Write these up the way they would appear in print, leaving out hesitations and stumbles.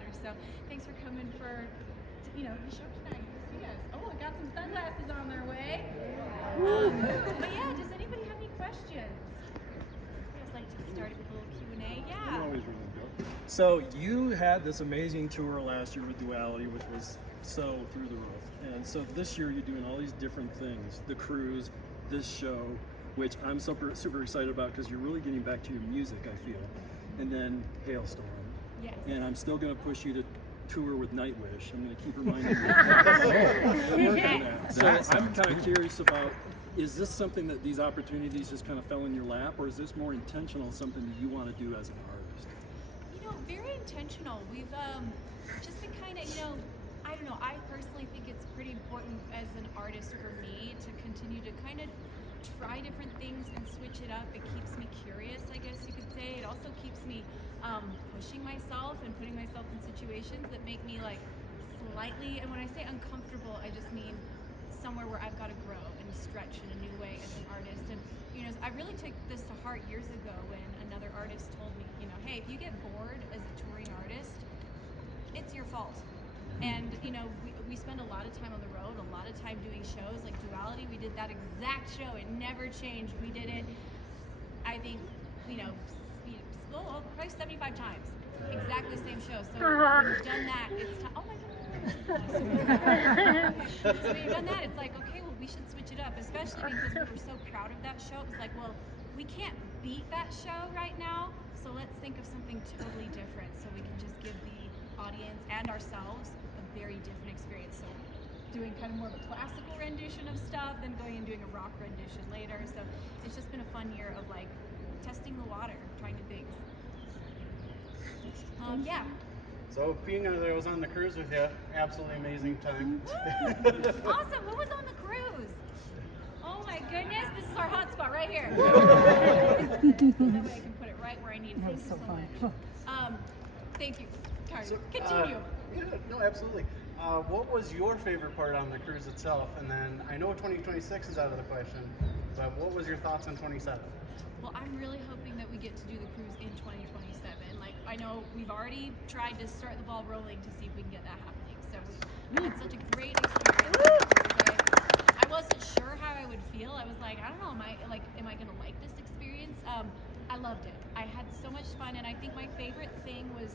better. So thanks for coming for, the show tonight to see us. Oh, I got some sunglasses on their way. But yeah, does anybody have any questions? I always like to start with a little Q&A. Yeah. So you had this amazing tour last year with Duality, which was so through the roof. And so this year you're doing all these different things, the cruise, this show, which I'm super excited about because you're really getting back to your music, I feel. And then Hailstorm. Yes. And I'm still going to push you to tour with Nightwish. I'm going to keep reminding you. So I'm kind of curious about, is this something that these opportunities just kind of fell in your lap, or is this more intentional, something that you want to do as an artist? Very intentional. We've just been kind of, I don't know, I personally think it's pretty important as an artist for me to continue to kind of try different things and switch it up. It keeps me curious, I guess you could say. It also keeps me pushing myself and putting myself in situations that make me like slightly, and when I say uncomfortable, I just mean somewhere where I've got to grow and stretch in a new way as an artist. And I really took this to heart years ago when another artist told me, hey, if you get bored as a touring artist, it's your fault. And we spend a lot of time on the road, a lot of time doing shows like Duality. We did that exact show. It never changed. We did it, I think, probably 75 times. Exactly the same show. So when you've done that, it's time. Oh my God. So when you've done that, it's like, okay, well, we should switch it up, especially because we were so proud of that show. It was like, well, we can't beat that show right now, so let's think of something totally different so we can just give the audience and ourselves a very different experience. So doing kind of more of a classical rendition of stuff, then going and doing a rock rendition later. So it's just been a fun year of like testing the water, trying new things. Yeah. So being on there, I was on the cruise with you. Absolutely amazing time. Awesome. Who was on the cruise? Oh my goodness, this is our hot spot right here. That way I can put it right where I need it. That was so fun. Thank you. Carter, continue. Yeah, no, absolutely. What was your favorite part on the cruise itself? And then I know 2026 is out of the question, but what was your thoughts on 27? Well, I'm really hoping that we get to do the cruise in 2027. Like, I know we've already tried to start the ball rolling to see if we can get that happening. So we had such a great experience. I wasn't sure how I would feel. I was like, I don't know, am I going to like this experience? I loved it. I had so much fun, and I think my favorite thing was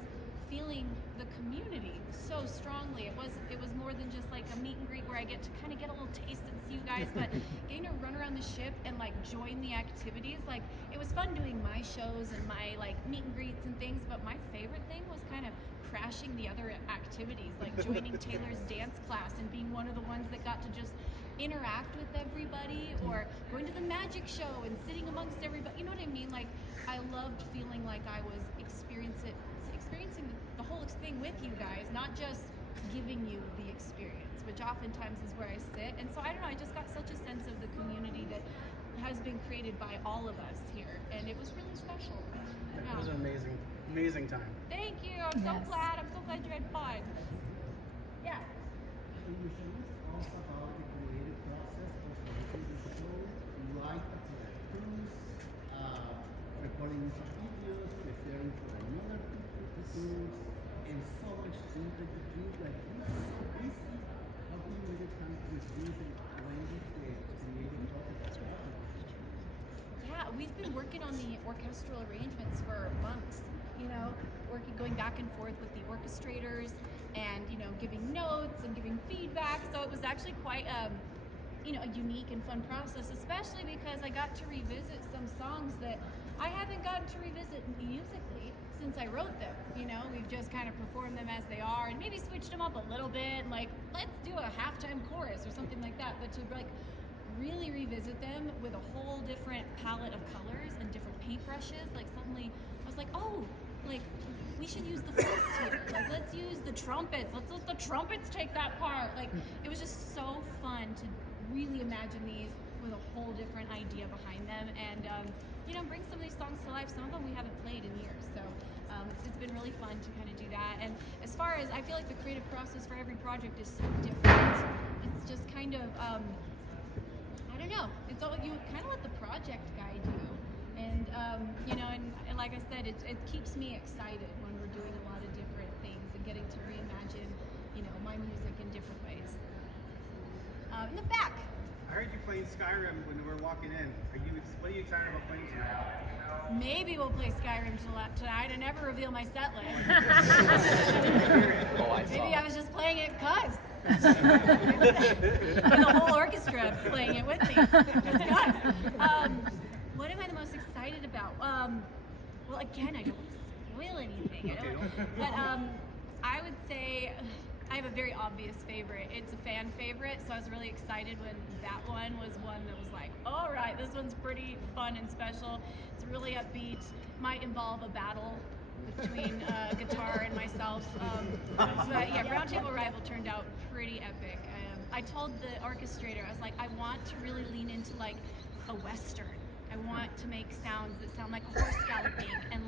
feeling the community so strongly. It was more than just like a meet and greet where I get to kind of get a little taste and see you guys, but getting to run around the ship and like join the activities, like it was fun doing my shows and my like meet and greets and things, but my favorite thing was kind of crashing the other activities, like joining Taylor's dance class and being one of the ones that got to just interact with everybody, or going to the magic show and sitting amongst everybody. You know what I mean? Like, I loved feeling like I was experiencing the whole thing with you guys, not just giving you the experience, which oftentimes is where I sit. And so I don't know, I just got such a sense of the community that has been created by all of us here, and it was really special. It was an amazing time. Thank you. I'm so glad you had fun. Yeah. Can you tell us also about the creative process of making the show, like the cruise, recording music videos, preparing for another cruise, and so much things that you do, like it's so busy. How do you make it time to use and arrange the creative process? Yeah, we've been working on the orchestral arrangements for months. Going back and forth with the orchestrators, and giving notes and giving feedback. So it was actually quite a unique and fun process, especially because I got to revisit some songs that I haven't gotten to revisit musically since I wrote them. We've just kind of performed them as they are and maybe switched them up a little bit, like let's do a halftime chorus or something like that. But to like really revisit them with a whole different palette of colors and different paintbrushes, like suddenly I was like, oh, like we should use the flutes here. Like, let's use the trumpets. Let's let the trumpets take that part. Like, it was just so fun to really imagine these with a whole different idea behind them, and bring some of these songs to life. Some of them we haven't played in years, so it's been really fun to kind of do that. And as far as I feel like the creative process for every project is so different. It's just kind of I don't know. It's all you kind of let the project guide you. And and like I said, it keeps me excited when we're doing a lot of different things and getting to reimagine, my music in different ways. In the back. I heard you playing Skyrim when we were walking in. What are you excited about playing tonight? Maybe we'll play Skyrim tonight. I never reveal my set list. Maybe I was just playing it because. The whole orchestra playing it with me. What am I the most excited about? Well, again, I don't want to spoil anything. But I would say I have a very obvious favorite. It's a fan favorite, so I was really excited when that one that was like, all right, this one's pretty fun and special. It's really upbeat. Might involve a battle between a guitar and myself. But yeah, Round Table Rival turned out pretty epic. I told the orchestrator, I was like, I want to really lean into like a Western. I want to make sounds that sound like a horse galloping and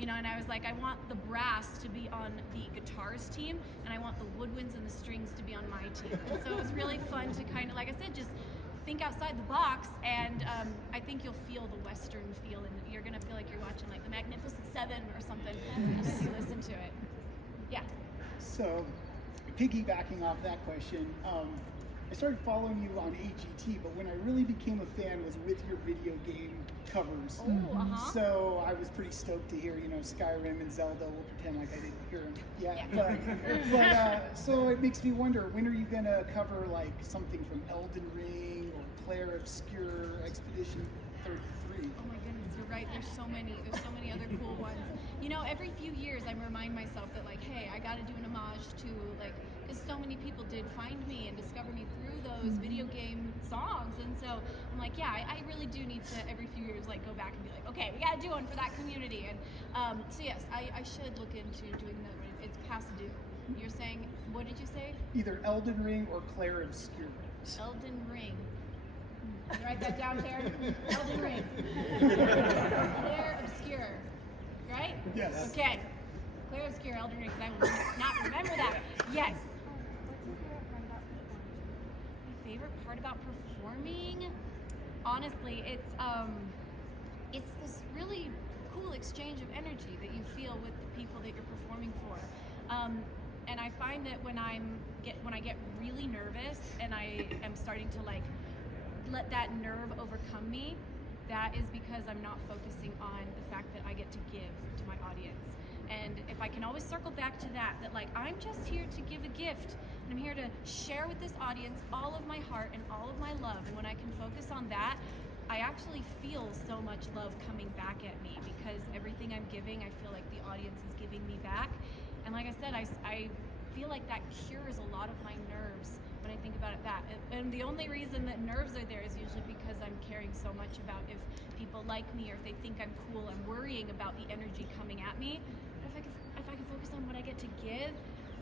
and I was like, I want the brass to be on the guitars team and I want the woodwinds and the strings to be on my team. And so it was really fun to kind of, like I said, just think outside the box, and I think you'll feel the Western feel, and you're gonna feel like you're watching like the Magnificent Seven or something as you listen to it. Yeah. So, piggybacking off that question, I started following you on AGT, but when I really became a fan was with your video game covers. So I was pretty stoked to hear, Skyrim and Zelda. We'll pretend like I didn't hear them yet. But so it makes me wonder, when are you gonna cover like something from Elden Ring or Claire Obscure, Expedition 33? Oh my goodness, you're right. There's so many other cool ones. Every few years I remind myself that like, hey, I got to do an homage to because so many people did find me and discover me through those video game songs, and so I'm like, yeah, I really do need to every few years like go back and be like, okay, we got to do one for that community, and so yes, I should look into doing that. It's past due. You're saying, what did you say? Either Elden Ring or Claire Obscure. Elden Ring. You write that down, Sharon. Elden Ring. Claire Obscure. Right? Yes. Okay. Claire Obscure, Elden Ring, because I will not remember that. Yes. My favorite part about performing? Honestly, it's this really cool exchange of energy that you feel with the people that you're performing for. And I find that when I get really nervous and I am starting to like let that nerve overcome me, that is because I'm not focusing on the fact that I get to give to my audience. And if I can always circle back to that like I'm just here to give a gift, and I'm here to share with this audience all of my heart and all of my love, and when I can focus on that, I actually feel so much love coming back at me, because everything I'm giving, I feel like the audience is giving me back. And like I said, I feel like that cures a lot of my nerves when I think about it that. And the only reason that nerves are there is usually because I'm caring so much about if people like me or if they think I'm cool. I'm worrying about the energy coming at me. But if I can focus on what I get to give,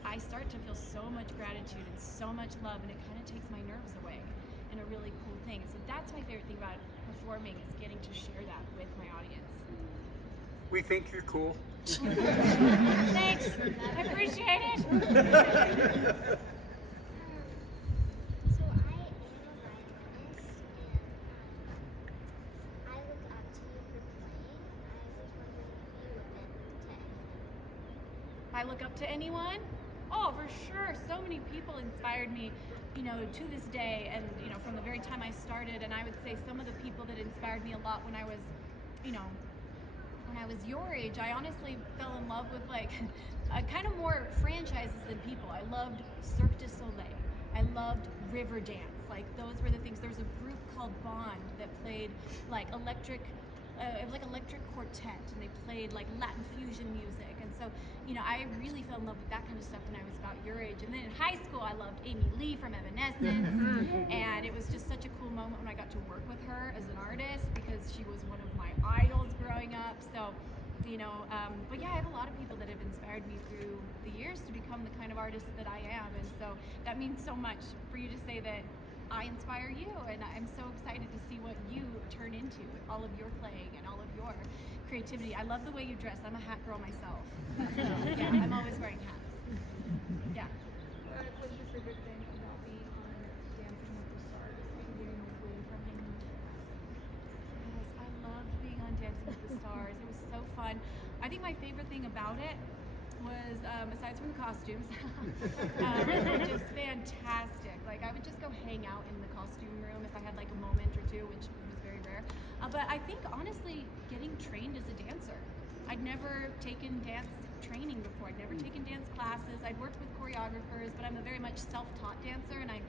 I start to feel so much gratitude and so much love, and it kind of takes my nerves away in a really cool thing. So that's my favorite thing about performing, is getting to share that with my audience. We think you're cool. Thanks. I appreciate it. So I am a violinist, and I look up to you for playing. I was wondering if you were meant to anyone. I look up to anyone? Oh, for sure. So many people inspired me, to this day, and from the very time I started. And I would say some of the people that inspired me a lot when I was, when I was your age, I honestly fell in love with kind of more franchises than people. I loved Cirque du Soleil. I loved Riverdance. Those were the things. There was a group called Bond that played electric quartet, and they played Latin fusion music. And so, I really fell in love with that kind of stuff when I was about your age. And then in high school, I loved Amy Lee from Evanescence, and it was just such a cool moment when I got to work with her as an artist, because she was one of my idols growing up. So, but yeah, I have a lot of people that have inspired me through the years to become the kind of artist that I am. And so that means so much for you to say that I inspire you, and I'm so excited to see what you turn into with all of your playing and all of your creativity. I love the way you dress. I'm a hat girl myself. So, yeah, I'm always wearing hats. Yeah. What's your favorite thing about being on Dancing with the Stars and getting away from him? Yes, I loved being on Dancing with the Stars. It was so fun. I think my favorite thing about it was, aside from the costumes, just fantastic. Like, I would just go hang out in the costume room if I had like a moment or two, which was very rare. But I think honestly, getting trained as a dancer. I'd never taken dance training before. I'd never taken dance classes. I'd worked with choreographers, but I'm a very much self-taught dancer, and I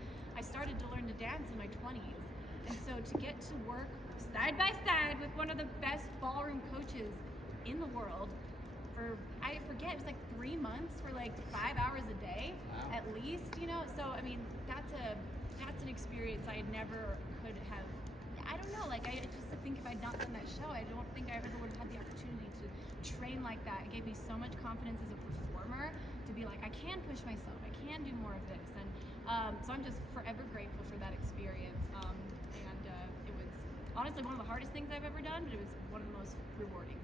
started to learn to dance in my 20s. And so to get to work side by side with one of the best ballroom coaches in the world for, I forget, it was like 3 months for like 5 hours a day at least, you know? So, I mean, that's an experience I never could have, I don't know, like I just think if I'd not done that show, I don't think I ever would have had the opportunity to train like that. It gave me so much confidence as a performer to be like, I can push myself, I can do more of this. And so I'm just forever grateful for that experience. And it was honestly one of the hardest things I've ever done, but it was one of the most rewarding.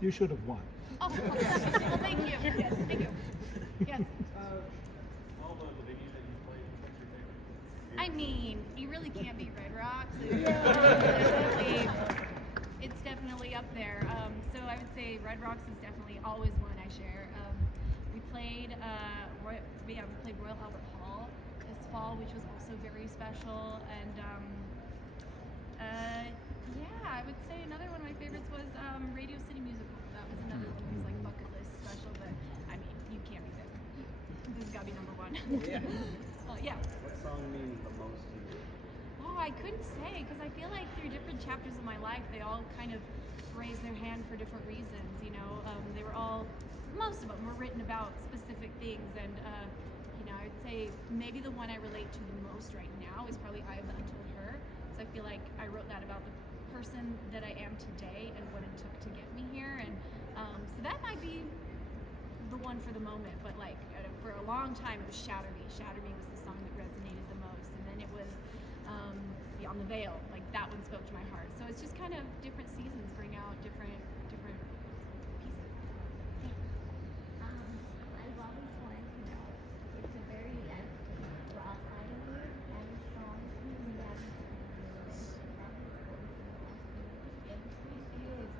You should have won. Oh, well, thank you. Yes, thank you. Yes. All the venues that you played, what's your favorite? I mean, you really can't beat Red Rocks. It's definitely up there. So I would say Red Rocks is definitely always one I share. We played Royal Albert Hall this fall, which was also very special. And yeah, I would say another one of my favorites was Radio City Musical. That was another one that was like bucket list special. But I mean, you can't beat this. This has got to be number one. Yeah. Yeah. What song means the most to you? Oh, I couldn't say, because I feel like through different chapters of my life, they all kind of raised their hand for different reasons, you know. They were all, most of them were written about specific things, and, you know, I would say maybe the one I relate to the most right now is probably I Have the Untold Her, because I feel like I wrote that about the person that I am today and what it took to get me here, and so that might be the one for the moment, but like for a long time it was Shatter Me. Shatter Me was the song that resonated the most, and then it was Beyond the Veil. Like that one spoke to my heart. So it's just kind of different seasons bring out different pieces. I've always wanted to know. It's a very raw side of you, and the songs you have.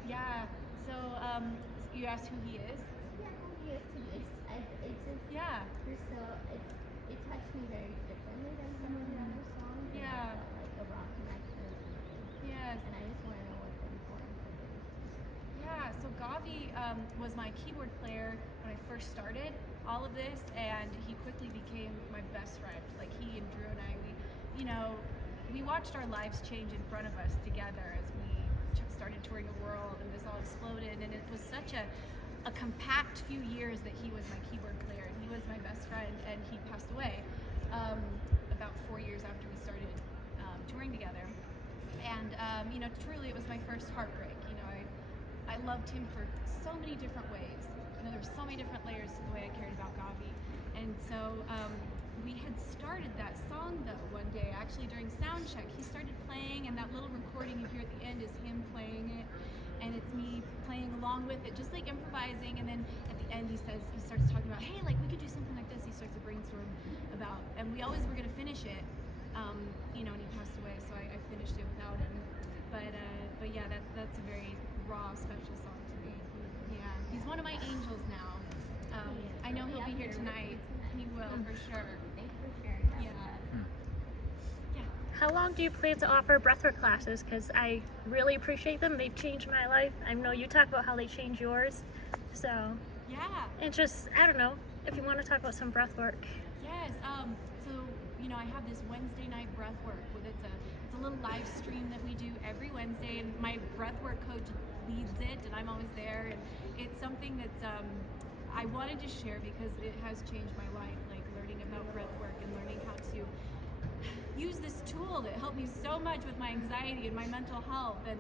Yeah. So you asked who he is. Yeah, who he is to this. It's just Yeah. so it touched me very differently than some of the other songs. And Yeah. I felt like a rock connection. Yes. And I just want to know what the importance of it is. Yeah, so Gavi was my keyboard player when I first started all of this, and he quickly became my best friend. Like he and Drew and I, we watched our lives change in front of us together as we started touring the world, and this all exploded. And it was such a compact few years that he was my keyboard player, and he was my best friend, and he passed away about 4 years after we started touring together. And truly it was my first heartbreak. I loved him for so many different ways. There were so many different layers to the way I cared about Gavi. And so we had started that song though one day, actually during sound check. He started playing, and that little recording you hear at the end is him playing it, and it's me playing along with it, just like improvising. And then at the end he starts talking about, hey, like we could do something like this. He starts to brainstorm about, and we always were gonna finish it, and he passed away, so I finished it without him. But yeah, that's a very raw, special song to me. Yeah, he's one of my angels now. I know he'll be here tonight. He will, for sure. Thanks for sharing that. Yeah. How long do you plan to offer breathwork classes? Because I really appreciate them. They've changed my life. I know you talk about how they change yours. So Yeah. it's just, I don't know, if you want to talk about some breathwork. Yes. So I have this Wednesday night breathwork. It's a little live stream that we do every Wednesday, and my breathwork coach leads it, and I'm always there. And it's something that's I wanted to share because it has changed my life. Like learning about breathwork and learning how to use this tool that helped me so much with my anxiety and my mental health, and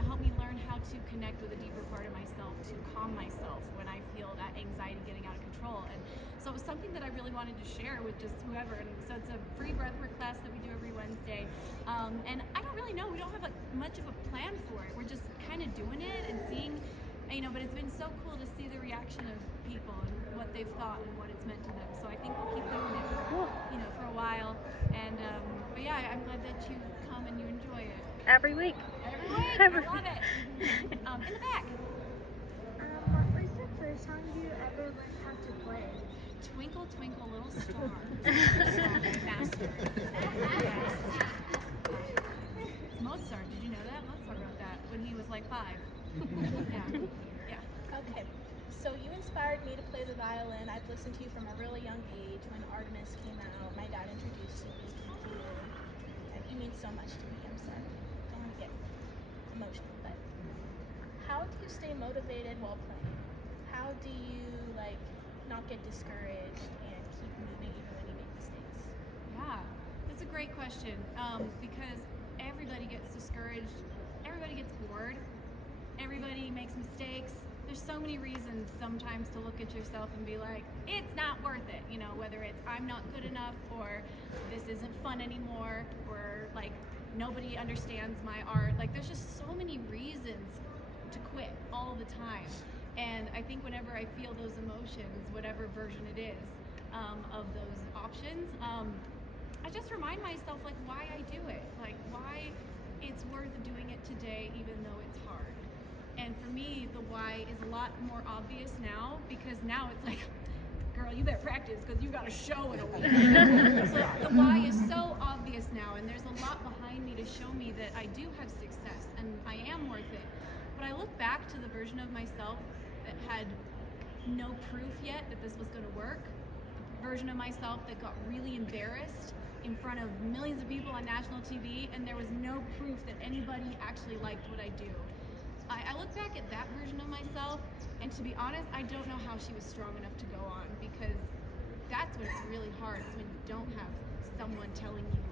help me learn how to connect with a deeper part of myself, to calm myself when I feel that anxiety getting out of control. And so it was something that I really wanted to share with just whoever. And so it's a free breathwork class that we do every Wednesday. And I don't really know, we don't have much of a plan for it. We're just kind of doing it and seeing, but it's been so cool to see the reaction of people and what they've thought and what it's meant to them. So I think we'll keep doing it for a while. And but yeah, I'm glad that you come and you enjoy it. Every week. Every week. I love it. In the back. What was the first song have you ever learned how to play? Twinkle, Twinkle, Little Star. Master. Yes. It's Mozart. Did you know that? Mozart wrote that when he was like 5. Yeah. Okay, so you inspired me to play the violin. I've listened to you from a really young age. When Artemis came out, my dad introduced me to you. And you mean so much to me. I'm sorry. Don't want to get emotional, but how do you stay motivated while playing? How do you not get discouraged and keep moving even when you make mistakes? Yeah, that's a great question because everybody gets discouraged, everybody gets bored, everybody makes mistakes. There's so many reasons sometimes to look at yourself and be like, it's not worth it, whether it's I'm not good enough or this isn't fun anymore or nobody understands my art. There's just so many reasons to quit all the time. And I think whenever I feel those emotions, whatever version it is of those options, I just remind myself why I do it, why it's worth doing it today even though it's hard. And for me, the why is a lot more obvious now because now it's girl, you better practice because you got a show in a week. So the why is so obvious now, and there's a lot behind me to show me that I do have success and I am worth it. But I look back to the version of myself that had no proof yet that this was going to work, the version of myself that got really embarrassed in front of millions of people on national TV, and there was no proof that anybody actually liked what I do. I look back at that version of myself, and to be honest, I don't know how she was strong enough to go on, because that's when it's really hard, is when you don't have someone telling you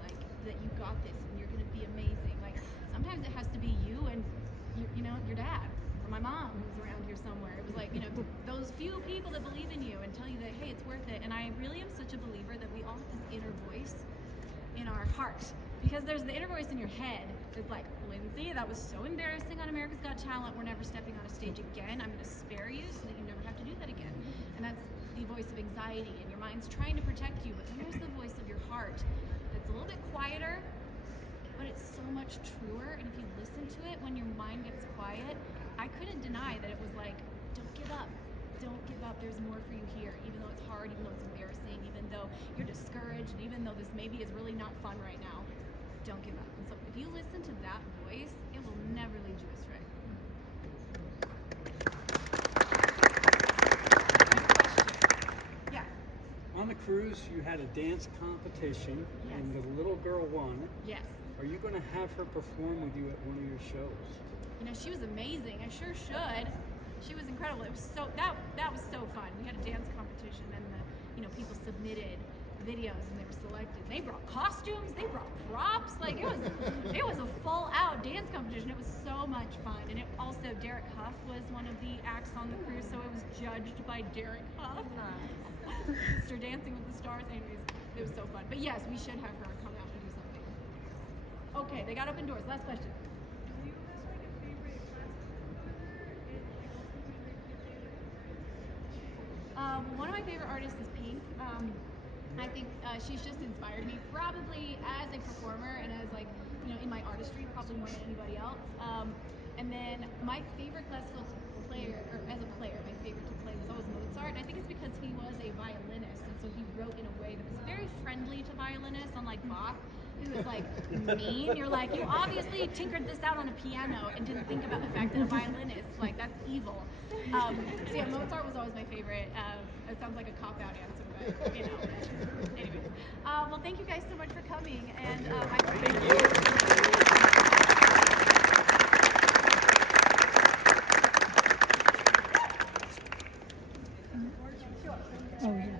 that you got this and you're going to be amazing. Sometimes it has to be you and your dad or my mom who's around here somewhere. It was those few people that believe in you and tell you that, hey, it's worth it. And I really am such a believer that we all have this inner voice in our heart, because there's the inner voice in your head that's Lindsey, that was so embarrassing on America's Got Talent, we're never stepping on a stage again, I'm going to spare you so that you never have to do that again. And that's the voice of anxiety, and your mind's trying to protect you. But then there's the voice of your heart that's a little bit quieter, but it's so much truer. And if you listen to it when your mind gets quiet, I couldn't deny that it was don't give up. Don't give up. There's more for you here, even though it's hard, even though it's embarrassing, even though you're discouraged, and even though this maybe is really not fun right now. Don't give up. And so if you listen to that voice, it will never lead you astray. Yeah. On the cruise, you had a dance competition, Yes. and the little girl won. Yes. Are you going to have her perform with you at one of your shows? She was amazing. I sure should. She was incredible. It was that was so fun. We had a dance competition, and people submitted videos, and they were selected. They brought costumes. They brought props. It was a full out dance competition. It was so much fun. And it also, Derek Huff was one of the acts on the cruise, so it was judged by Derek Huff. Mr. Dancing with the Stars. Anyways, it was so fun. But yes, we should have her come out and do something. Okay, they got open doors. Last question. One of my favorite artists is Pink. I think she's just inspired me, probably as a performer and as in my artistry, probably more than anybody else. And then my favorite classical player, or as a player, my favorite to play was always Mozart. And I think it's because he was a violinist, and so he wrote in a way that was very friendly to violinists, unlike Bach, who was mean. You're you obviously tinkered this out on a piano and didn't think about the fact that a violinist, that's evil. So yeah, Mozart was always my favorite. It sounds like a cop-out answer, but anyways. Well, thank you guys so much for coming, and thank you. Oh, yeah.